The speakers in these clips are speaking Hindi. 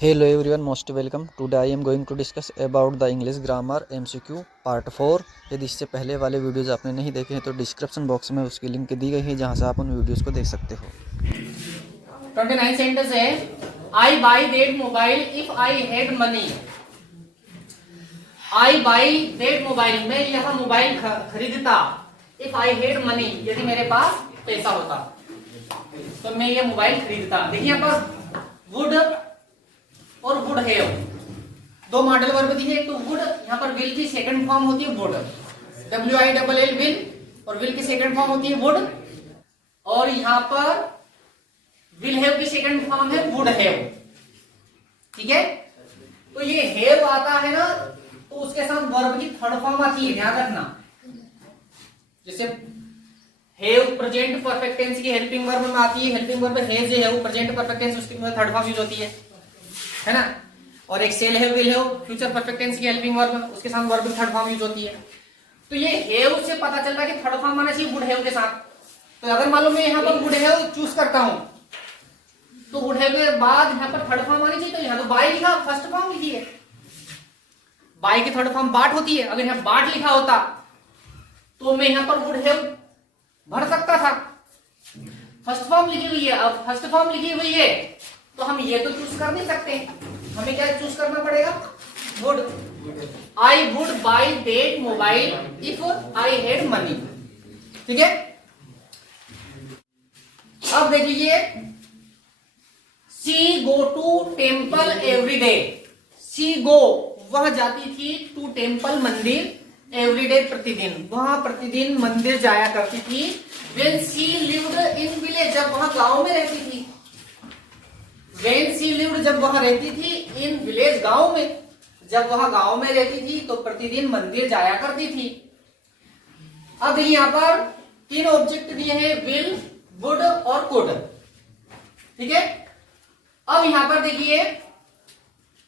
Hello everyone, most welcome. Today I am going to discuss about the English grammar MCQ part 4। यदि इससे पहले वाले वीडियोज़ आपने नहीं देखे हैं तो डिस्क्रिप्शन बॉक्स में उसकी लिंक दी गई है जहां से आप उन वीडियोज़ को देख सकते हो। 29 सेंटेंस है। I buy that mobile if I had money. I buy that mobile, मैं यह मोबाइल खरीदता। इफ आई हैड मनी, यदि मेरे पास पैसा होता तो मैं यह मोबाइल खरीदता। देखिए यहाँ पर वुड और वुड हैव दो मॉडल वर्ब दिए। तो वुड, यहाँ पर विल की सेकंड फॉर्म होती है वुड, WILL विल, और विल की सेकंड फॉर्म होती है वुड। और यहाँ पर विल हैव की सेकंड फॉर्म है वुड हैव। ठीक है, तो ये हैव आता है ना, तो उसके साथ वर्ब की थर्ड फॉर्म आती है, ध्यान रखना। जैसे हैव प्रेजेंट परफेक्ट टेंस की हेल्पिंग वर्ब में आती है, हेल्पिंग वर्ब हैज है, वो प्रेजेंट परफेक्ट टेंस उसकी थर्ड फॉर्म यूज होती है ना। और एक shall have will have future perfect tense की हेल्पिंग वर्ब, उसके साथ वर्ब की थर्ड फॉर्म यूज होती है। तो ये हैव से पता चल रहा है कि थर्ड फॉर्म आना चाहिए वुड हैव के साथ। तो अगर मान लो मैं यहाँ पर वुड हैव चूज करता हूं तो वुड हैव के बाद यहाँ पर थर्ड फॉर्म आनी चाहिए। तो यहाँ तो बाय लिखा, फर्स्ट फॉर्म लिखी है। बाय की थर्ड फॉर्म बाट होती है। अगर यहाँ बाट लिखा होता तो मैं यहाँ पर वुड हैव भर सकता था। फर्स्ट फॉर्म लिखी हुई है, अब फर्स्ट फॉर्म लिखी हुई है तो हम ये तो चूज कर नहीं सकते। हमें क्या चूज करना पड़ेगा? Would. I would buy that mobile if I had money. ठीक है, अब देख लीजिए, she go to temple every day. She go, वह जाती थी, टू टेम्पल मंदिर, एवरीडे प्रतिदिन, वह प्रतिदिन मंदिर जाया करती थी। When she lived in village, जब वह गांव में रहती थी। When she lived, जब वह रहती थी, in village, गांव में, जब वह गांव में रहती थी तो प्रतिदिन मंदिर जाया करती थी। अब देखिए यहाँ पर तीन ऑब्जेक्ट दिए हैं, विल, वुड और कुड। ठीक है, अब यहाँ पर देखिए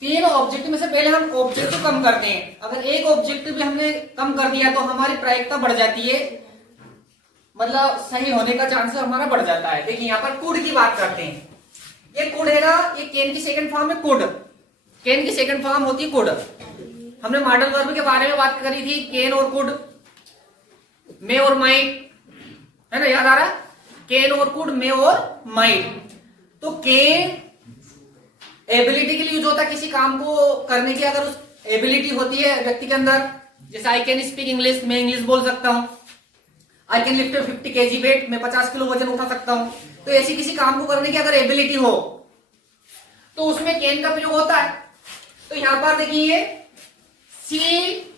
तीन ऑब्जेक्ट में से पहले हम ऑब्जेक्ट को कम करते हैं। अगर एक ऑब्जेक्ट भी हमने कम कर दिया तो हमारी प्रायिकता बढ़ जाती है, मतलब सही होने का चांस हमारा बढ़ जाता है। देखिए यहाँ पर कुड की बात करते हैं। ये कुड है ना, ये कैन की सेकंड फॉर्म है कुड। कैन की सेकंड फॉर्म होती है कुड। हमने मॉडल वर्ब के बारे में बात करी थी, कैन और कुड, मे और माइट, है ना, याद आ रहा है? कैन और कुड, मे और माइट। तो कैन एबिलिटी के लिए यूज होता है, किसी काम को करने की अगर उस एबिलिटी होती है व्यक्ति के अंदर। जैसे आई कैन स्पीक इंग्लिश, मैं इंग्लिश बोल सकता हूं। I can lift 50 kg weight, मैं 50 किलो वजन उठा सकता हूं। तो ऐसी किसी काम को करने की अगर एबिलिटी हो तो उसमें कैन का प्रयोग होता है। तो यहां पर देखिए, she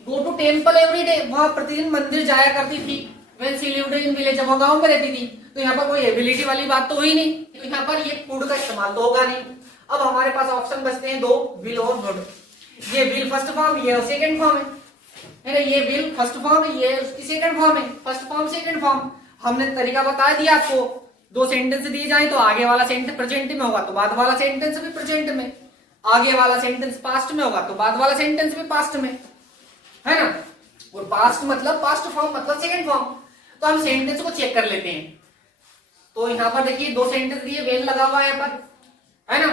go to temple every day, वह प्रतिदिन मंदिर जाया करती थी। When she lived in village, जब वह गांव में रहती थी। तो यहाँ पर कोई एबिलिटी वाली बात तो हुई नहीं, तो यहाँ पर ये कुड का इस्तेमाल तो होगा नहीं। अब हमारे पास ऑप्शन बचते हैं दो, विल और वुड। ये विल फर्स्ट फॉर्म, ये सेकंड फॉर्म है ना। ये विल फर्स्ट फॉर्म है, ये उसकी सेकंड फॉर्म है। फर्स्ट फॉर्म सेकंड फॉर्म, हमने तरीका बता दिया आपको। दो सेंटेंस दिए जाए तो आगे वाला सेंटेंस प्रेजेंट में होगा तो बाद वाला सेंटेंस भी प्रेजेंट में, आगे वाला सेंटेंस पास्ट में होगा तो बाद वाला सेंटेंस भी पास्ट में, है ना। और पास्ट मतलब पास्ट फॉर्म मतलब सेकंड फॉर्म। तो हम सेंटेंस को चेक कर लेते हैं। तो यहाँ पर देखिए दो सेंटेंस दिए, वेन लगा हुआ है यहाँ पर, है ना।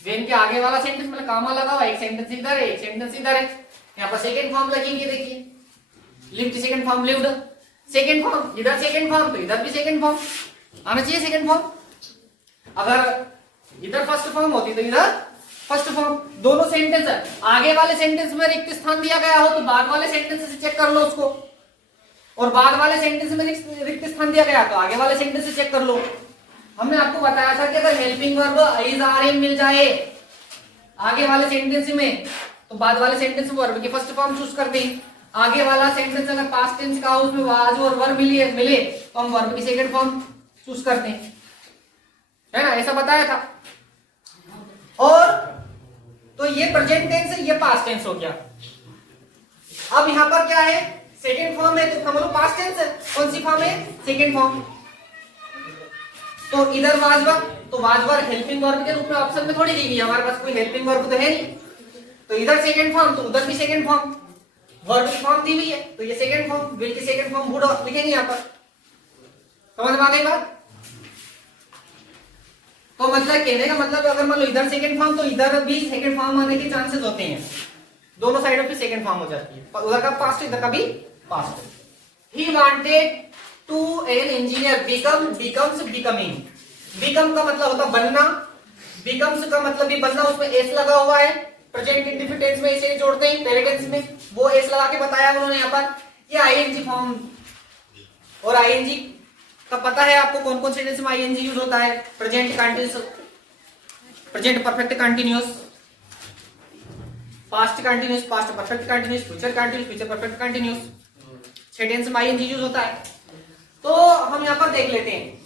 वेन के आगे वाला सेंटेंस मतलब कामा लगा हुआ है, एक सेंटेंस इधर है, एक सेंटेंस इधर है। यहाँ पर सेकंड फॉर्म लगेंगे, देखिए लिव्ड की second form lived, second form इधर सेकंड फॉर्म तो इधर भी सेकंड फॉर्म आना चाहिए, सेकंड फॉर्म। अगर इधर फर्स्ट फॉर्म होती तो इधर फर्स्ट फॉर्म। दोनों सेंटेंस आगे वाले सेंटेंस में रिक्त स्थान दिया गया हो तो बाद वाले सेंटेंस से चेक कर लो उसको, और बाद वाले सेंटेंस में रिक्त स्थान दिया गया तो आगे वाले सेंटेंस से चेक कर लो। हमने आपको बताया था कि अगर helping verb is are am मिल जाए आगे वाले सेंटेंस में तो बाद वाले सेंटेंस में वर्ब की फर्स्ट फॉर्म चूज करते हैं। आगे वाला सेंटेंस अगर पास्ट टेंस का हो, उसमें वाज और वर्ब मिले तो हम वर्ब की सेकंड फॉर्म चूज करते हैं, है ना, ऐसा बताया था। और तो ये प्रेजेंट टेंस है, ये पास्ट टेंस हो गया। अब यहां पर क्या है, सेकंड फॉर्म है तो हम लोग पास्ट टेंस है, कौन सी फॉर्म है, सेकंड फॉर्म। तो इधर वाज वर्ब, तो वाज वर्ब हेल्पिंग वर्ब के रूप में ऑप्शन में थोड़ी दी गई, हमारे पास कोई हेल्पिंग वर्ब तो है नहीं। तो इधर सेकंड फॉर्म तो उधर भी सेकंड फॉर्म, वर्ब की फॉर्म दी हुई है तो ये सेकंड फॉर्म, विल की सेकंड फॉर्म वुड लिखेंगे यहाँ पर। समझ में आ गई बात? तो मतलब कहने का मतलब अगर मान लो इधर सेकंड फॉर्म तो इधर भी सेकंड फॉर्म आने के चांसेस होते हैं, दोनों साइडों पे सेकंड फॉर्म हो जाती है, उधर का पास्ट इधर का भी past. He wanted to an engineer become becomes becoming. Become का मतलब होता बनना, बिकम्स का मतलब भी बनना, उसमें एस लगा हुआ है, प्रेजेंट इंडेफिनिट टेंस में इसे जोड़ते हैं, पहले टेंस में वो एस लगा के बताया उन्होंने यहाँ पर। ये आईएनजी फॉर्म और आईएनजी का पता है आपको कौन कौन से टेंस में आईएनजी यूज होता है? Present continuous, present perfect continuous, past continuous, past perfect continuous, future continuous, future perfect continuous, 6 tense में आईएनजी यूज होता है। तो हम यहाँ पर देख लेते हैं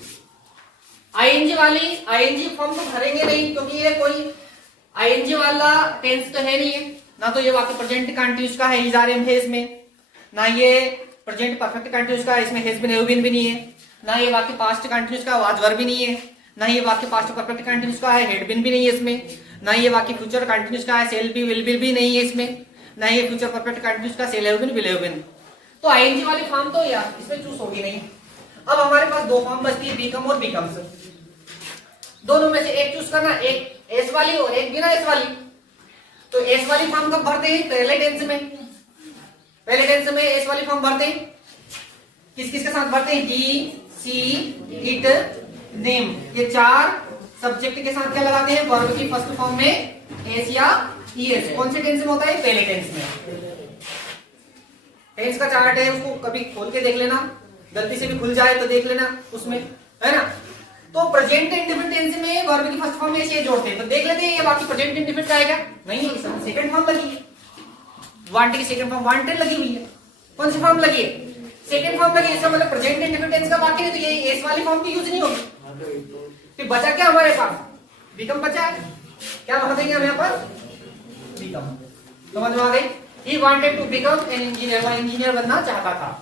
आईएनजी वाली, आईएनजी फॉर्म तो भरेंगे नहीं क्योंकि ये कोई आईएनजी वाला टेंस तो है नहीं है, ना तो ये वाक्य प्रेजेंट कंटिन्यूअस का है इज आर एम हेज में, ना ये प्रेजेंट परफेक्ट कंटिन्यूअस का इसमें हेज बिन हैव बीन भी नहीं है, ना ये वाक्य पास्ट कंटिन्यूअस का वाज वर भी नहीं है, ना ये वाक्य पास्ट परफेक्ट कंटिन्यूअस का है हेड बिन भी नहीं है इसमें, ना ये वाक्य फ्यूचर कंटिन्यूअस का है सेल बी विल बी भी नहीं है इसमें, ना ये फ्यूचर परफेक्ट कंटिन्यूअस का shall have been will have been. तो आईएनजी वाली फॉर्म तो यार इसमें चूज होगी नहीं। अब हमारे पास दो फॉर्म बचती है, बिकम और बिकम्स, दोनों में से एक चूज करना, एक एस वाली और एक बिना एस वाली। तो एस वाली फॉर्म कब भरते हैं? पहले टेंस में, पहले टेंस में एस वाली फॉर्म भरते हैं, किस किस के साथ भरते हैं? ही, सी, इट, नेम, ये 4 सब्जेक्ट के साथ क्या लगाते हैं? वर्ब की फर्स्ट फॉर्म में एस या ईएस। कौन से टेंस में होता है? पहले टेंस में। टेंस का चार्ट है, उसको कभी खोल के देख लेना, गलती से भी खुल जाए तो देख लेना उसमें, है ना। तो प्रेजेंट इंडेफिनिट टेंस में वर्ब की फर्स्ट फॉर्म में ये जोड़ते हैं, तो देख लेते हैं ये बाकी प्रेजेंट इंडेफिनिट का है क्या? नहीं, सेकंड फॉर्म लगी है, वांटेड की सेकंड फॉर्म वांटेड लगी हुई है। कौन सी फॉर्म लगी है? सेकंड फॉर्म लगी है, इसका मतलब प्रेजेंट इंडेफिनिट टेंस का वाक्य है, तो ये एस वाली फॉर्म की यूज नहीं होगी। फिर बचा क्या हमारे पास? बिकम बचा है, क्या भर देंगे हम यहाँ पर? बिकम। समझ में आ गई? He wanted to become an engineer, वो इंजीनियर बनना चाहता था।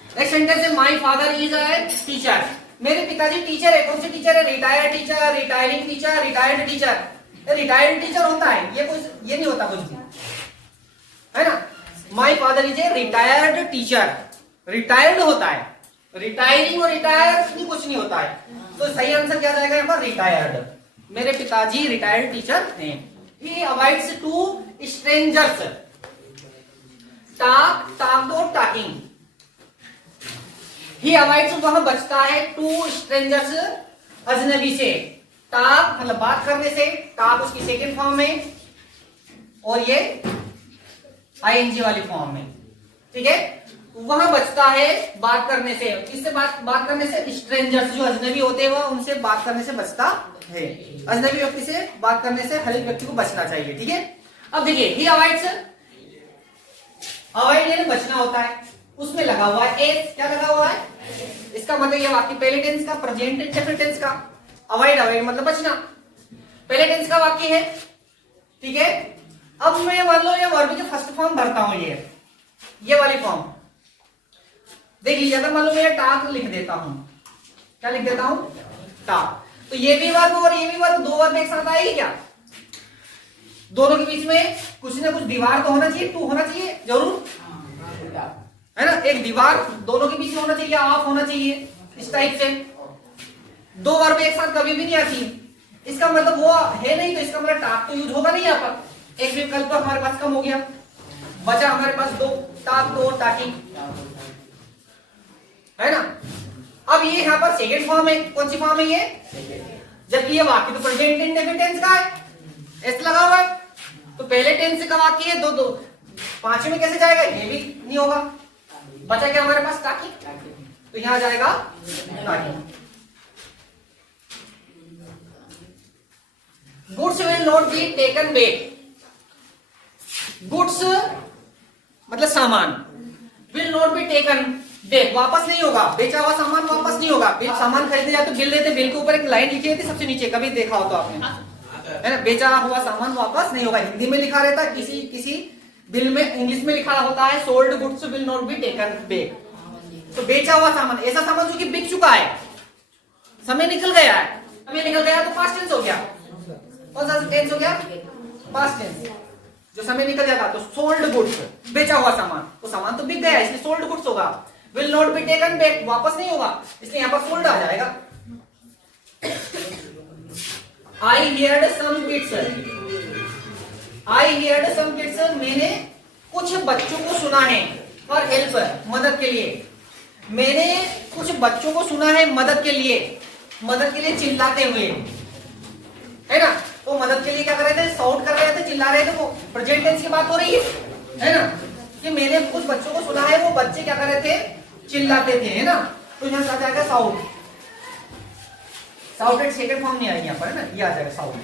नेक्स्ट सेंटेंस है my father is a teacher, मेरे पिताजी टीचर है। कौन से टीचर है? Retired teacher, retiring teacher, retired teacher. Retired teacher होता है, ये कुछ ये नहीं होता कुछ भी, है ना। My father is a retired teacher, retired होता है, रिटायरिंग और रिटायर भी कुछ नहीं होता है, तो सही आंसर क्या जाएगा यहाँ पर? रिटायर्ड। मेरे पिताजी रिटायर्ड टीचर हैं। ही अवॉइड्स टू स्ट्रेंजर्स, टाक दो टाकिंग। ही अवॉइड्स वह बचता है, टू स्ट्रेंजर्स अजनबी से। टाक मतलब बात करने से, टाक उसकी सेकंड फॉर्म में और ये आईएनजी वाली फॉर्म में, ठीक है। वह बचता है बात करने से, किससे बात करने से? स्ट्रेंजर्स, जो अजनबी होते हैं वह उनसे बात करने से बचता है। अजनबी व्यक्ति से बात करने से हर एक व्यक्ति को बचना चाहिए, ठीक है। अब देखिए ही अवॉइड्स, अवॉइड यानी बचना होता है, उसमें लगा हुआ है एस, क्या लगा हुआ है? इसका मतलब ये वाक्य पहले टेंस का, प्रेजेंट इंडेफिनिट टेंस का। अवॉइड, अवॉइड मतलब बचना, पहले टेंस का वाक्य है, ठीक है। अब मैं मान लो ये वर्ब की फर्स्ट फॉर्म भरता हूं, ये वाली फॉर्म देख लीजिए। अगर मान लो मैं टाक लिख देता हूं, क्या लिख देता हूं? टाक, तो ये भी वर्ब और ये भी वर्ब, दो वर्ब एक साथ आएगी क्या? दोनों के बीच में कुछ ना कुछ दीवार तो होना चाहिए, टू होना चाहिए जरूर, है ना। एक दीवार दोनों के बीच में होना चाहिए, ऑफ होना चाहिए, इस टाइप से। दो वर्ब एक साथ कभी भी नहीं आती, इसका मतलब वो है नहीं, तो इसका मतलब टाक तो यूज होगा नहीं यहाँ पर। एक विकल्प हमारे पास कम हो गया, बचा हमारे पास दो, टाक दो टाकिंग, है ना। अब ये यहाँ पर सेकंड फॉर्म है, कौन सी फॉर्म है ये? जबकि ये वाक्य तो प्रेजेंट इंडेफिनिट टेंस का है, एस लगा हुआ है, तो पहले टेंस का वाक्य है, दो पांचवें में कैसे जाएगा? ये भी नहीं होगा। बचा क्या हमारे पास? टाकी, तो यहां जाएगा टाकी। Goods will not be taken back, goods मतलब सामान, will not be taken back वापस नहीं होगा, बेचा हुआ सामान वापस नहीं होगा। सामान खरीदे जाए तो बिल देते, बिल के ऊपर एक लाइन लिखी रहती सबसे नीचे, कभी देखा हो तो आपने, है ना। बेचा हुआ सामान वापस नहीं होगा, हिंदी में लिखा रहता है, किसी बिल में इंग्लिश में लिखा होता है sold goods will not be taken back. तो बेचा हुआ सामान, ऐसा सामान जो कि बिक चुका है, समय निकल गया है, समय निकल गया तो पास्ट टेंस हो गया। कौन सा टेंस हो गया? Past tense. जो समय निकल जाता तो सोल्ड गुड्स, बेचा हुआ सामान, वो सामान तो बिक गया इसलिए सोल्ड गुड्स होगा। Will not be taken back वापस नहीं होगा, इसलिए यहां पर सोल्ड आ जाएगा। I heard some kids, I heard some kids, मैंने कुछ बच्चों को सुना है, फॉर हेल्प, मदद के लिए, मैंने कुछ बच्चों को सुना है मदद के लिए चिल्लाते हुए, है ना। तो मदद के लिए क्या कर रहे थे, साउंड कर रहे थे, चिल्ला रहे थे, वो प्रेजेंट टेंस की बात हो रही है ना, कि मैंने कुछ बच्चों को सुना है, वो बच्चे क्या कर रहे थे, चिल्लाते थे, है ना। तो यहां से आ जाएगा साउंड, साउंडेड सेकंड फॉर्म नहीं आएगी यहाँ पर, है ना, ये आ जाएगा साउंड।